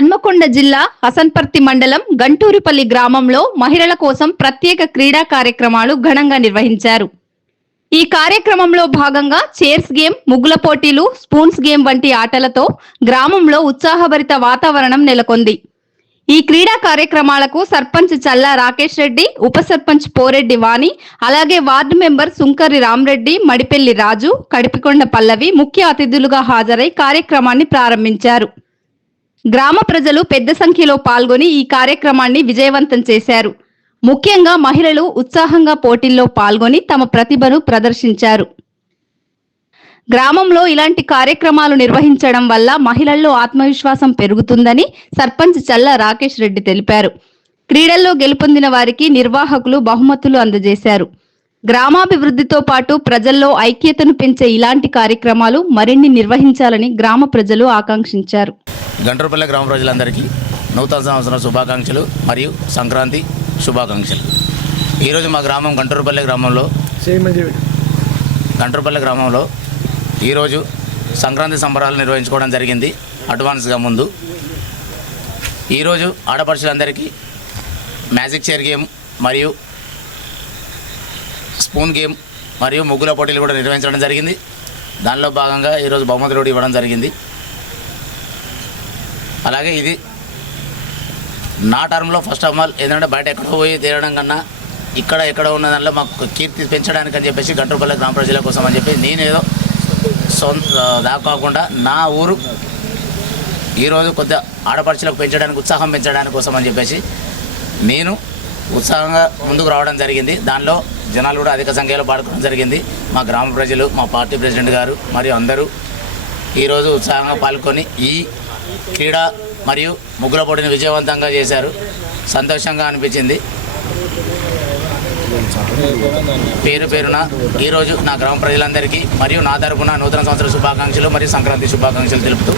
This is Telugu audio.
హన్మకొండ జిల్లా హసన్పర్తి మండలం గంటూరుపల్లి గ్రామంలో మహిళల కోసం ప్రత్యేక క్రీడా కార్యక్రమాలు ఘనంగా నిర్వహించారు. ఈ కార్యక్రమంలో భాగంగా చైర్స్ గేమ్, ముగ్గుల పోటీలు, స్పూన్స్ గేమ్ వంటి ఆటలతో గ్రామంలో ఉత్సాహభరిత వాతావరణం నెలకొంది. ఈ క్రీడా కార్యక్రమాలకు సర్పంచ్ చల్లా రాకేష్ రెడ్డి, ఉప సర్పంచ్ పోరెడ్డి వాణి, అలాగే వార్డు మెంబర్ సుంకర్రి రామరెడ్డి, మడిపెల్లి రాజు, కడిపికొండ పల్లవి ముఖ్య అతిథులుగా హాజరై కార్యక్రమాన్ని ప్రారంభించారు. గ్రామ ప్రజలు పెద్ద సంఖ్యలో పాల్గొని ఈ కార్యక్రమాన్ని విజయవంతం చేశారు. ముఖ్యంగా మహిళలు ఉత్సాహంగా పోటీల్లో పాల్గొని తమ ప్రతిభను ప్రదర్శించారు. గ్రామంలో ఇలాంటి కార్యక్రమాలు నిర్వహించడం వల్ల మహిళల్లో ఆత్మవిశ్వాసం పెరుగుతుందని సర్పంచ్ చల్లా రాకేష్ రెడ్డి తెలిపారు. క్రీడల్లో గెలుపొందిన వారికి నిర్వాహకులు బహుమతులు అందజేశారు. గ్రామాభివృద్ధితో పాటు ప్రజల్లో ఐక్యతను పెంచే ఇలాంటి కార్యక్రమాలు మరిన్ని నిర్వహించాలని గ్రామ ప్రజలు ఆకాంక్షించారు. గంటూరుపల్లి గ్రామ ప్రజలందరికీ నూతన సంవత్సరం శుభాకాంక్షలు మరియు సంక్రాంతి శుభాకాంక్షలు. ఈరోజు మా గ్రామం గంటూరుపల్లి గ్రామంలో ఈరోజు సంక్రాంతి సంబరాలు నిర్వహించుకోవడం జరిగింది. అడ్వాన్స్గా ముందు ఈరోజు ఆడపడుచులందరికీ మ్యాజిక్ చైర్ గేమ్ మరియు స్పూన్ గేమ్ మరియు ముగ్గుల పోటీలు కూడా నిర్వహించడం జరిగింది. దానిలో భాగంగా ఈరోజు బహుమతులు కూడా ఇవ్వడం జరిగింది. అలాగే ఇది నా టర్మ్లో ఫస్ట్ ఆఫ్ ఆల్ ఏంటంటే బయట ఎక్కడో పోయి తేరడం కన్నా ఎక్కడ ఉన్న దానిలో మాకు కీర్తి పెంచడానికి అని చెప్పేసి గంటూరుపల్లి గ్రామ ప్రజల కోసం అని చెప్పి నేనేదో కాకుండా నా ఊరు ఈరోజు కొద్దిగా ఆడపడుచులకు పెంచడానికి ఉత్సాహం పెంచడానికి కోసం అని చెప్పేసి నేను ఉత్సాహంగా ముందుకు రావడం జరిగింది. దానిలో జనాలు కూడా అధిక సంఖ్యలో పాల్గొనడం జరిగింది. మా గ్రామ ప్రజలు, మా పార్టీ ప్రెసిడెంట్ గారు మరియు అందరూ ఈరోజు ఉత్సాహంగా పాల్గొని ఈ క్రీడా మరియు ముగ్గుల పోటీని విజయవంతంగా చేశారు. సంతోషంగా అనిపించింది. పేరున ఈరోజు నా గ్రామ ప్రజలందరికీ మరియు నా తరపున నూతన సంవత్సర శుభాకాంక్షలు మరియు సంక్రాంతి శుభాకాంక్షలు తెలుపుతూ